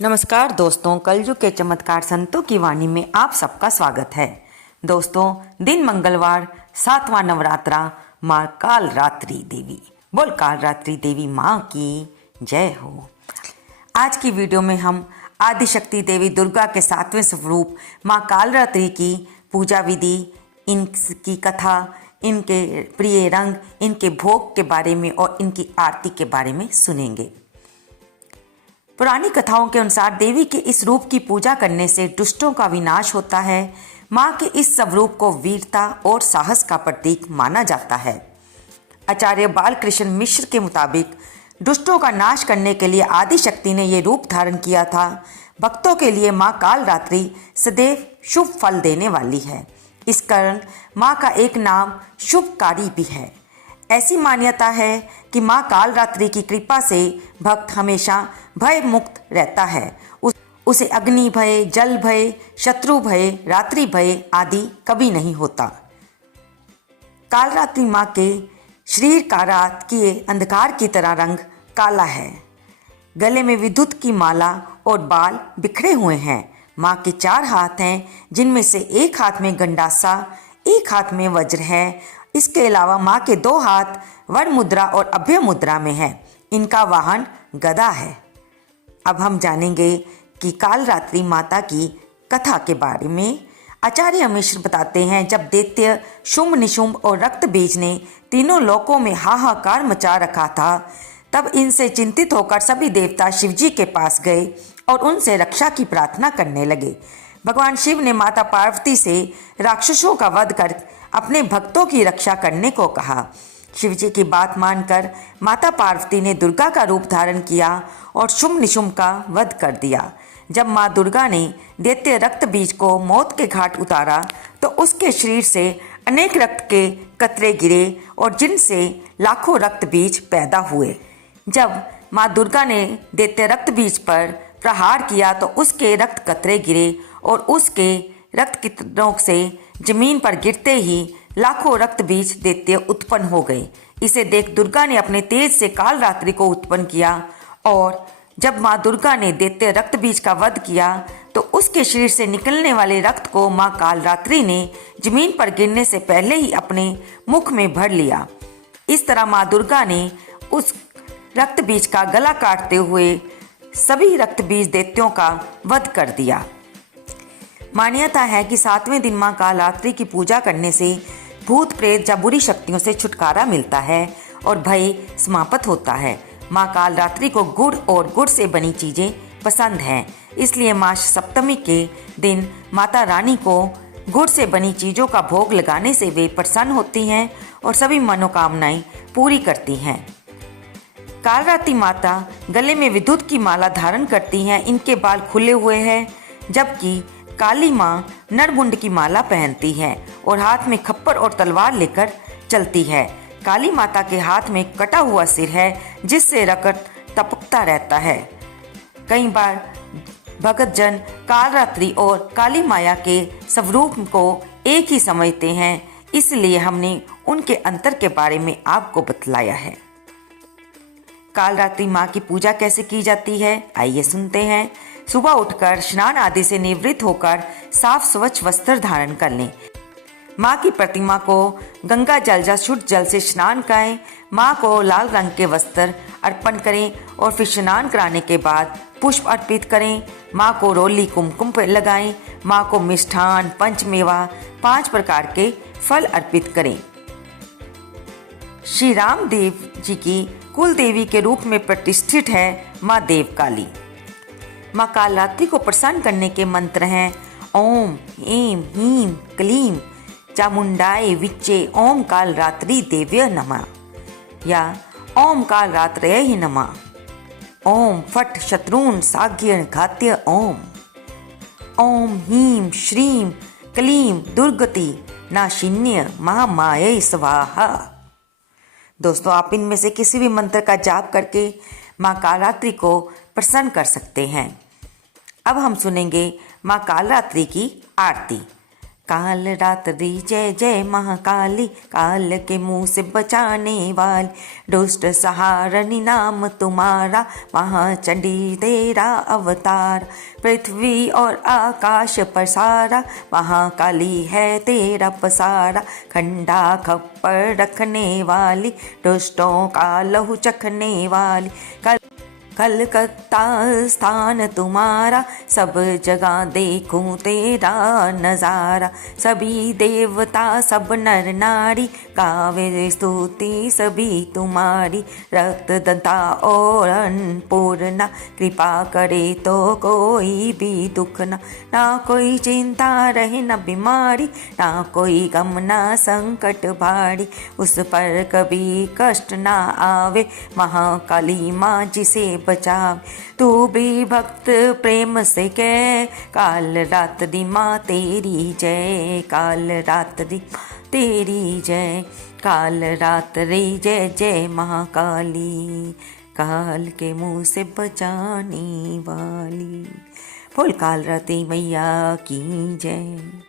नमस्कार दोस्तों, कलयुग के चमत्कार संतों की वाणी में आप सबका स्वागत है। दोस्तों, दिन मंगलवार, 7वां नवरात्रा, माँ काल रात्रि देवी। बोल काल रात्रि देवी माँ की जय हो। आज की वीडियो में हम आदिशक्ति देवी दुर्गा के 7वें स्वरूप माँ काल रात्रि की पूजा विधि, इनकी कथा, इनके प्रिय रंग, इनके भोग के बारे में और इनकी आरती के बारे में सुनेंगे। पुरानी कथाओं के अनुसार देवी के इस रूप की पूजा करने से दुष्टों का विनाश होता है। माँ के इस स्वरूप को वीरता और साहस का प्रतीक माना जाता है। आचार्य बालकृष्ण मिश्र के मुताबिक दुष्टों का नाश करने के लिए आदिशक्ति ने ये रूप धारण किया था। भक्तों के लिए माँ काल रात्रि सदैव शुभ फल देने वाली है। इस कारण माँ का एक नाम शुभकारी भी है। ऐसी मान्यता है कि माँ काल रात्रि की कृपा से भक्त हमेशा भय मुक्त रहता है। उसे अग्नि भय, जल भय, शत्रु भय, रात्रि भय आदि कभी नहीं होता। काल रात्रि माँ के शरीर का रात के अंधकार की तरह रंग काला है। गले में विद्युत की माला और बाल बिखरे हुए हैं। माँ के 4 हाथ हैं, जिनमें से एक हाथ में गंडासा, एक हाथ में वज्र है। इसके अलावा माँ के 2 हाथ वर मुद्रा और अभय मुद्रा में है। इनका वाहन गदा है। अब हम जानेंगे कि काल रात्रि माता की कथा के बारे में। आचार्य मिश्र बताते हैं, जब दैत्य शुंभ निशुंभ और रक्त बीज ने तीनों लोकों में हाहाकार मचा रखा था, तब इनसे चिंतित होकर सभी देवता शिवजी के पास गए और उनसे रक्षा की प्रार्थना करने लगे। भगवान शिव ने माता पार्वती से राक्षसों का वध कर अपने भक्तों की रक्षा करने को कहा। शिवजी की बात मानकर माता पार्वती ने दुर्गा का रूप धारण किया और शुंभ निशुंभ का वध कर दिया। जब माँ दुर्गा ने दैत्य रक्त बीज को मौत के घाट उतारा तो उसके शरीर से अनेक रक्त के कतरे गिरे और जिनसे लाखों रक्त बीज पैदा हुए। जब माँ दुर्गा ने दैत्य रक्त बीज पर प्रहार किया तो उसके रक्त कतरे गिरे और उसके रक्त किरणों से जमीन पर गिरते ही लाखों रक्त बीज दैत्य उत्पन्न हो गए। इसे देख दुर्गा ने अपने तेज से काल रात्रि को उत्पन्न किया और जब माँ दुर्गा ने दैत्य रक्त बीज का वध किया तो उसके शरीर से निकलने वाले रक्त को माँ काल रात्रि ने जमीन पर गिरने से पहले ही अपने मुख में भर लिया। इस तरह माँ दुर्गा ने उस रक्त बीज का गला काटते हुए सभी रक्त बीज दैत्यों का वध कर दिया। मान्यता है कि 7वें दिन माँ काल रात्रि की पूजा करने से भूत प्रेत या बुरी शक्तियों से छुटकारा मिलता है और भय समाप्त होता है। माँ काल रात्रि को गुड़ और गुड़ से बनी चीजें पसंद हैं, इसलिए माँ सप्तमी के दिन माता रानी को गुड़ से बनी चीजों का भोग लगाने से वे प्रसन्न होती हैं और सभी मनोकामनाएं पूरी करती हैं। काल रात्रि माता गले में विद्युत की माला धारण करती हैं। इनके बाल खुले हुए हैं, जबकि काली माँ नरमुंड की माला पहनती है और हाथ में खप्पर और तलवार लेकर चलती है। काली माता के हाथ में कटा हुआ सिर है, जिससे रक्त टपकता रहता है। कई बार भगत जन काल रात्रि और काली माया के स्वरूप को एक ही समझते हैं, इसलिए हमने उनके अंतर के बारे में आपको बतलाया है। काल रात्रि माँ की पूजा कैसे की जाती है, आइए सुनते हैं। सुबह उठकर स्नान आदि से निवृत्त होकर साफ स्वच्छ वस्त्र धारण कर लें। माँ की प्रतिमा को गंगा जल या शुद्ध जल से स्नान कराएं। माँ को लाल रंग के वस्त्र अर्पण करें और फिर स्नान कराने के बाद पुष्प अर्पित करें। माँ को रोली कुमकुम लगाएं। माँ को मिष्ठान, पंचमेवा, 5 प्रकार के फल अर्पित करें। श्री राम देव जी की कुल देवी के रूप में प्रतिष्ठित है माँ देवकाली। माँ काल रात्रि को प्रसन्न करने के मंत्र हैं ओम ऐं ह्रीं क्लीं चामुंडाय विच्चे ओम काल रात्रि देव्य नमः या ओम काल रात्रये नमः। ओम फट शत्रुन साग्य घात्य ओम ह्रीं श्रीं क्लीं दुर्गति नाशिन्य महामाये स्वाहा। दोस्तों, आप इनमें से किसी भी मंत्र का जाप करके माँ काल रात्रि को प्रसन्न कर सकते हैं। अब हम सुनेंगे माँ काल रात्रि की आरती। काल रात्रि जय जय महाकाली, काल के मुंह से बचाने वाली, दुष्ट सहारनी नाम तुम्हारा, महाचंडी तेरा अवतार। पृथ्वी और आकाश पर सारा, महाकाली है तेरा पसारा। खंडा खप्पर रखने वाली, दुष्टों का लहू चखने वाली। कलकत्ता स्थान तुम्हारा, सब जगह देखूं तेरा नजारा। सभी देवता सब नर नारी, गावे स्तुति सभी तुम्हारी। रक्त दंता और अन्नपूर्णा, कृपा करे तो कोई भी दुख ना कोई चिंता रहे न बीमारी, ना कोई गम ना संकट भारी। उस पर कभी कष्ट ना आवे, महाकाली माँ जिसे बचावे। तू भी भक्त प्रेम से कह, काल रात्रि माँ तेरी जय, काल रात्रि तेरी जय, काल रात्रि जय जय महाकाली, काल के मुंह से बचाने वाली। बोल काल रात्रि मैया की जय।